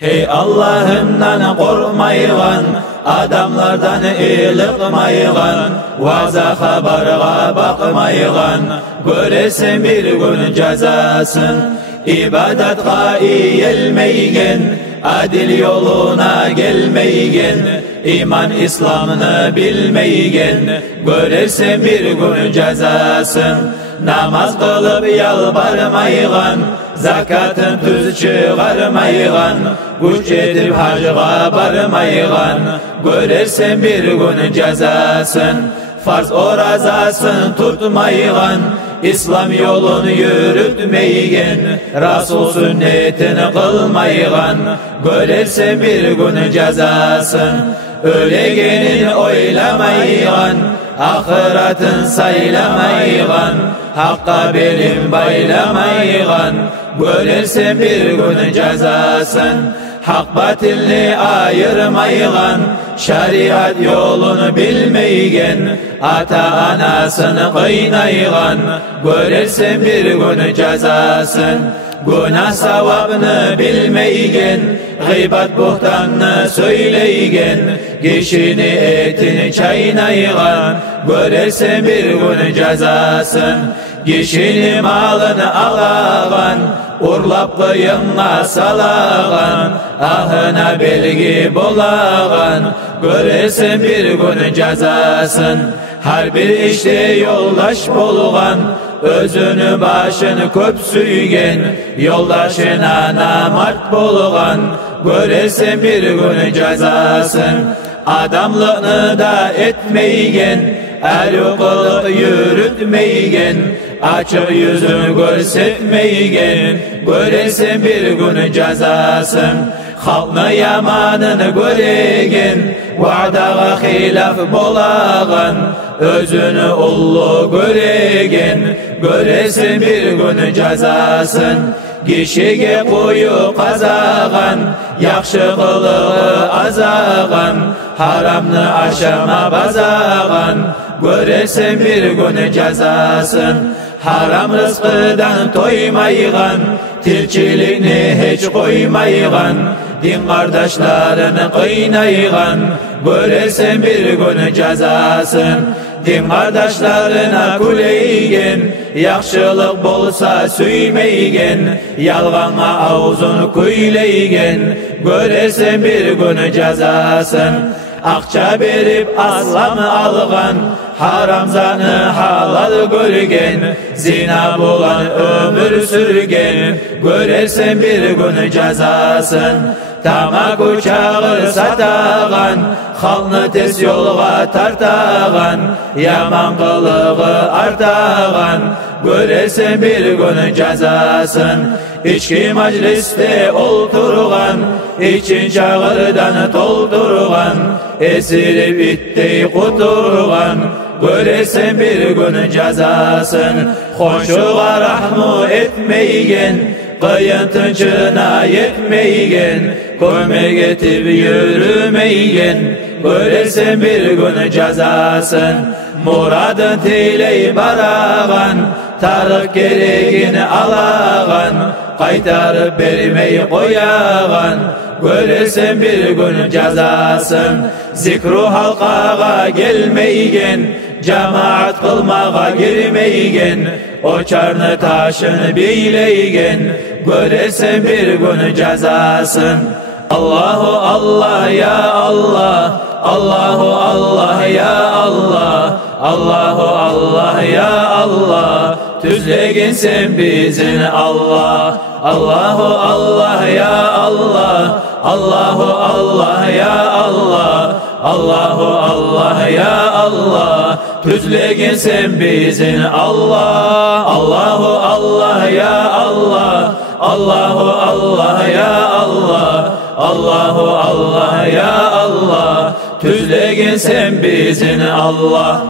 Hey Allah'ından korkmaygan, adamlardan ılıqmaygan, vaza habarga bakmaygan, göresen bir gün cezasın. İbadatga eğilmeygen, adil yoluna gelmeygen, iman İslam'ını bilmeygen, göresen bir gün cezasın. Namaz kılıp yalvarmaygan, zakatın tüz çıkarmaygan, güç yetip hacıga barmaygan, görersen bir gün cezasın. Farz orazasın tutmaygan, İslam yolunu yürütmeygen, Rasul sünnetini kılmaygan, görersen bir gün cezasın. Ölegenin oylamaygan, ahiretin saylamaygan, hakka belim baylamaygan, görersen bir gün cezasın. Hak batilli ayırmaygan, şeriat yolunu bilmeygen, ata anasını kıynaygan, görersen bir gün cezasın. Günah savabını bilmeygen, gıybet buhtanını söyleygen, kişini etini çaynaygan, görersen bir gün cezasın. Kişini malını alagan, urlap kıyımla salagan, ahına belgi bolagan, görersen bir gün cezasın. Her bir işte yoldaş bolgan, özünü başını köp süygen, yoldaşına namart bolgan, görersen bir gün cezasın. Adamlığını da etmeygen, el-ukılık yürütmeygen, açık yüzünü görsetmeygen, görersen bir gün cezasın. Halkını yamanını göregen, va'daga hilaf bolagan, özünü ullu göregen, görersen bir gün cezasın. Kişiге koyu kazagan, yakşı kılığı azagan, haramını aşama bazagan, görersen bir gün cezasın. Haram rızkıdan toymaygan, tilçiliğini hiç koymaygan, din kardeşlerini kıynaygan, görersen bir gün cezasın. Din kardeşlerine kuleygen, yakşılık bolsa süymeygen, yalgana ağzını kuyleygen, görersen bir gün cezasın. Akça berip aslamı algan, haramzanı halal görgen, zina bulan ömür sürgen, görersen bir gün cezasın. Tamak uçağı satagan, halını tez yolga tartagan, yaman kılığı artagan, görersen bir gün cezasın. İçki mecliste olturgan, için çağırdan toldurgan, esirip itti kuturgan, görersen bir gün cezasın. Hoşuğa rahmu etmeygen, kıyıntınçına yetmeygen, kömek etip yürümeygen, görersen bir gün cezasın. Muradın tiley baragan, tarık gereğini alagan, kaytarıp vermeyi koyagan, görersen bir gün cezasın. Zikru halkaga gelmeygen, cemaat kılmağa girmeygen, o çarnı taşını bileygen, görersen bir gün cezasın. Allahu Allah ya Allah, Allahu Allah ya Allah, Allahu Allah ya Allah, tüzlegin sen bizin Allah. Allahu Allah ya Allah, Allahu Allah ya Allah, Allahu Allah ya Allah, tüzlegin sen bizin Allah. Allahu Allah ya Allah, Allahu Allah ya Allah, Allahu Allah ya Allah, tüzlegin sen bizin Allah.